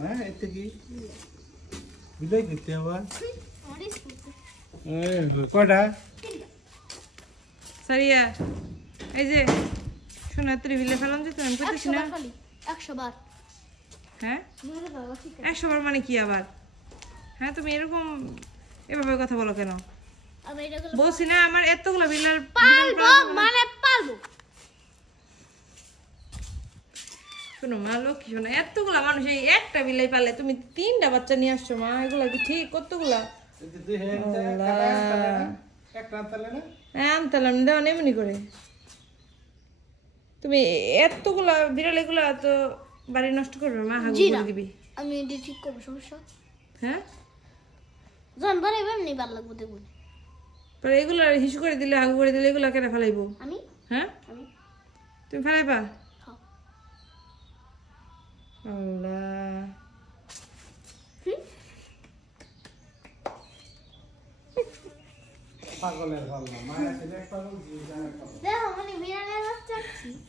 হ্যাঁ এতে কি বিলাই করতে হবে কয়টা সারিয়া এই যে শোনা তুই বিলে ফেলাম যে আমি করতেছি না 100 বার হ্যাঁ 100 বার মানে কি আবার হ্যাঁ তুমি এরকম এভাবে কথা বলো কেন বলছি না আমার এতগুলো বিলার পালবো মানে পালবো শোনো মা লক্ষ্মী শোনো এতগুলা মানুষ এই একটা বিলাই পালে তুমি 3টা বাচ্চা নিয়ে আসছো মা এগুলা কি ঠিক কতগুলা আনতালাম দেওয়া এমনি করে তুমি এতগুলা বিড়াল এগুলা তো বাড়ি নষ্ট করবে মা হাগু করে দিবি আমি এটি ঠিক করবো সমস্যা হ্যাঁ জন বানাইবে এমনি ভালো লাগবে দেখুন পরে এগুলা হিসু করে দিলে হাগু করে দিলে এগুলা কেন ফেলাইবো আমি হ্যাঁ আমি তুমি ফেলাইবা হ্যাঁ আল্লাহ পাগলের পাগল মায়ের ছেলে পাগল দেখো মানে বিড়ালের বাচ্চা